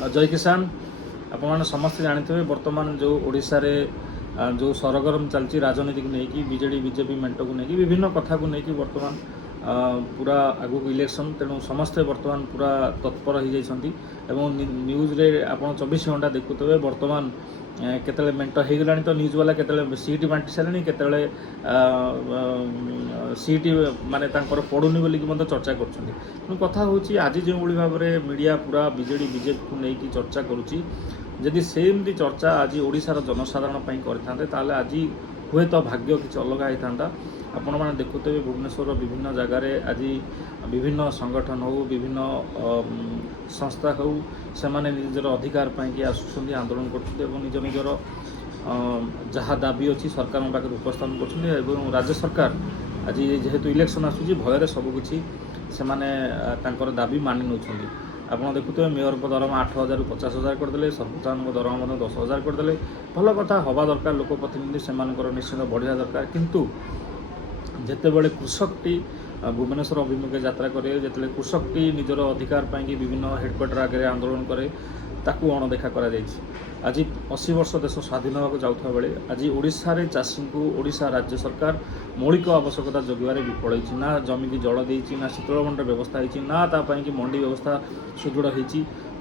जय किसान। आपने समस्ते जानते बर्तमान जो ओडिशा रे जो सरगरम चलती राजनीति को लेकिन बीजेडी बीजेपी मेंट को लेकिन विभिन्न कथा को लेकिन बर्तमान पूरा आगु इलेक्शन तेणु समस्ते बर्तमान पूरा तत्पर हो जाती न्यूज रे आप 24 घंटा देखुवे बर्तमान केतले मेंट हो गलानी तो न्यूज वाला केतले सीट बांटी सारे केतले सीट माने तांकर पड़ुनी बोलिक चर्चा कर कथा हूँ आज जो भाव में मीडिया पूरा बीजेडी बीजेपी को लेकिन चर्चा करुच्ची जदि सेमती चर्चा आज ओडिशार जनसाधारण करते आज हुए तो भाग्य किसी अलग होता आपण मैंने देखुते भुवनेश्वर विभिन्न जगार आज विभिन्न संगठन हो विभिन्न संस्था हो से निजर अधिकार पाई आसुँच आंदोलन कर निज निजर जहाँ दाबी अच्छी सरकार पाखे उपस्थापन कर राज्य सरकार आज जेहेतु इलेक्शन आसूँ भयर सबकि से दाबी मानि नौ आप देखुए मेयर को दरमा 8,000 ରୁ 50,000 करदे सरपंच दरमा 10,000 करदे भल कथा हवा दरकार लोक प्रतिनिधि से निश्चित बढ़िया दरकार किंतु जितेबले कृषकटी भुवनेश्वर अभिमुखे यात्रा करे जिते कृषकटी निजर अधिकार पाई विभिन्न हेडक्वार्टर आगे आंदोलन करे ताकू अणदेखा करा आज 80 वर्ष देश स्वाधीन होगा जाऊा बेले आज ओडिशा रे चाषी को ओडिशा राज्य सरकार मौलिक आवश्यकता जगह विफल होती ना जमी की जल देती ना शीतल भंडार व्यवस्था होती ना तापाई कि मंडी व्यवस्था सुदृढ़ होती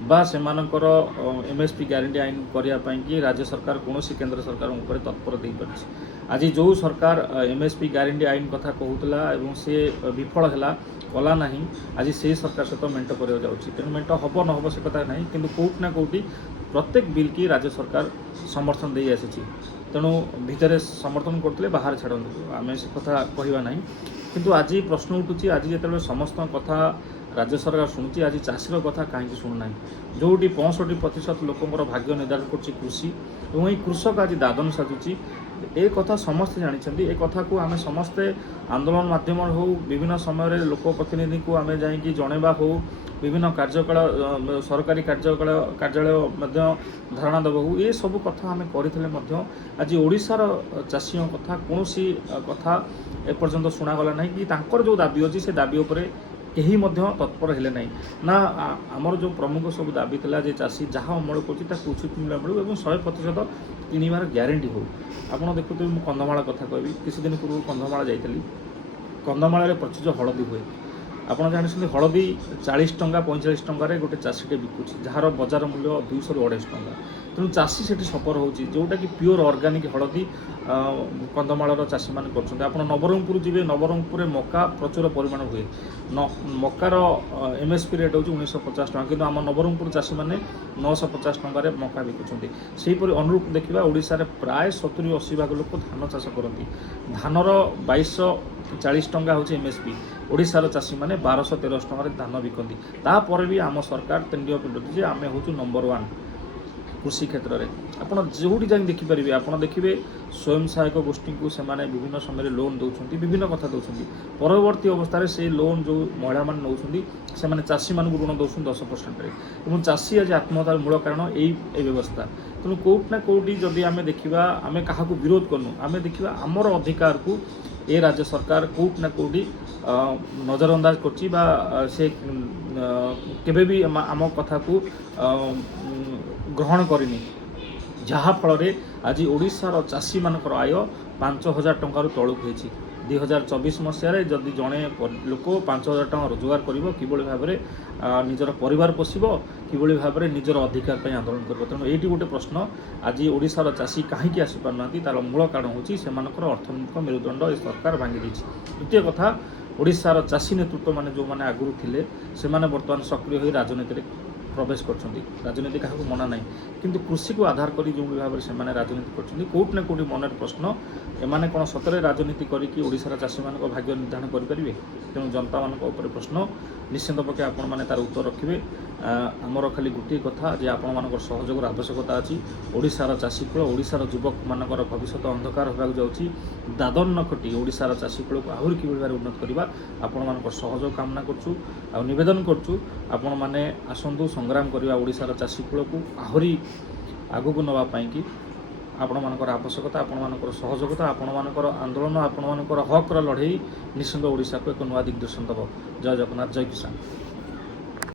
बा से एमएसपी ग्यारंटी आईन करने राज्य सरकार कौन केंद्र सरकार उपर तत्पर दे पार आज जो सरकार एमएसपी ग्यारंटी आईन कथा कहूला सी विफल है कला ना आज से सरकार सहित मेंट कर तेणु मेंट हम न हम से कथा ना कि कौट ना कौटी प्रत्येक बिल की राज्य सरकार समर्थन दे आसी तेणु भितर समर्थन करते बाहर छाड़ू आम से कथा कहवा ना किंतु आज प्रश्न उठूँ आज जो समस्त कथा राज्य सरकार शुणुची आज चाषीर कथा कहीं शुणुना जो 65% लोकंर भाग्य निर्धारण कर कृषि और कृषक आज दादन साजुची ए कथा समस्ते जानते ए कथा को आम समस्ते आंदोलन माध्यम हो विभिन्न समय लोक प्रतिनिधि को आम जाकि जनवा हो विभिन्न कार्यकला सरकारी कार्यालय धारणा देव हो ये सब कथा आम करते आज ओडिशार चाषी कथा कौन कथा एपर्यंत शुणागला ना कि जो दाबी अच्छी से दाबी उपर कहीं तत्पर हेले ना आमर जो प्रमुख सब दाबी था जे चाषी जहाँ अमल कर उचित मूल्य मिलू और 100% किणवार ग्यारंटी हो आप देखुए मुझे कंधमाल कथा कहबी किसी दिन पूर्व कंधमाल जाइली कंधमाल प्रचुर हलदी हुए आपड़ जानते हलदी 40 टंका 45 टंकार गोटे चाषीटे बिकुची जार बजार मूल्य 200 ରୁ 250 टंका तेणु चाषी से सफर होची जोटा कि प्योर ऑर्गेनिक हलदी कंधमालर चाषी मैंने कर आप नवरंगपुर जी नवरंगपुर मका प्रचुर परिमाण हुए मकार एमएसपी रेट हूँ 1950 टका कि आम नवरंगपुर चाषी मैंने 950 टंकार मका बिकुंट सेहीपरि अनुरूप देखा ओडिशा रे प्राय 70-80 भाग लोक धान चाष करती धानर 2240 टंका हूँ एमएसपी ओडिशार चाषी मैंने 1213 टंकार धान बिकती तापर भी आम सरकार तेंडुआ पिंडुची आम हूँ नंबर 1 कृषि क्षेत्र में आपड़ जो जाए देखिपारे आप देखिए स्वयं सहायक गोष्ठी को सेमाने विभिन्न समय लोन दौरान विभिन्न कथा दौरान परवर्ती अवस्था से लोन जो महिला मान नौ से चाषी मान ऋण दौन 10% और चाषी आज आत्महत्यार मूल कारण यही व्यवस्था तेणु कौट ना कौटी जदि आम देखा आम क्या विरोध करूँ आम देखा आमर अधिकार को ए राज्य सरकार कौट ना कौटी नजरअंदाज कर केबे भी आम कथा को ग्रहण करनी जहाँ फल आज ओडिशार चाषी मानकर आय 5,000 टंकार तलुक होती 2024 मसीह जदि जड़े लोक 5,000 टका रोजगार कर किभली भाव में निजर परिवार पोषिब किभली भाव में निजर अधिकार आंदोलन कर तेणु ये गोटे प्रश्न आज ओडिशार चाषी कहीं आसीपार तार मूल कारण हूँ से अर्थनैतिक मेरुदंड सरकार भांगी द्वितीय कथा ओडिशार चाषी नेतृत्व माने जो मैंने आगुरी थे से बर्तमान सक्रिय हो राजनीति प्रवेश कर राजनीति क्या मना ना किंतु कृषि को आधार कर जो भाव में से राजनीति कर कौट ना कौटी मन प्रश्न एमाने कौन सतरे राजनीति करके ओडिशार चाषी मान भाग्य निर्धारण करेंगे तेणु जनता मान प्रश्न निश्चित पक्षे आपण मैंने तार उत्तर रखिए आमर खाली गोटे कथा जे आपण मान सहयोग आवश्यकता अच्छी ओडिशार चाषी कूल ओडिशार युवक मानकर भविष्य अंधकार होगा जाऊँगी दादन न खटी ओडिशार चाषी कूल को आहरी किभली भाव उन्नत करवा आपण मान सहयोग कामना करूँ आ निवेदन करूँ आपण मैंने आसतु संग्राम करवा ओडिशार चाषी कूल को आहरी आगू नापी कि आपण मानकर आवश्यकता आपण मानकर सहयोगिता आपण मानकर आंदोलन आपण मानकर हक लड़े निश्चित ओडिशा को एक नुआ दिग्दर्शन देव जय जगन्नाथ जय किसान।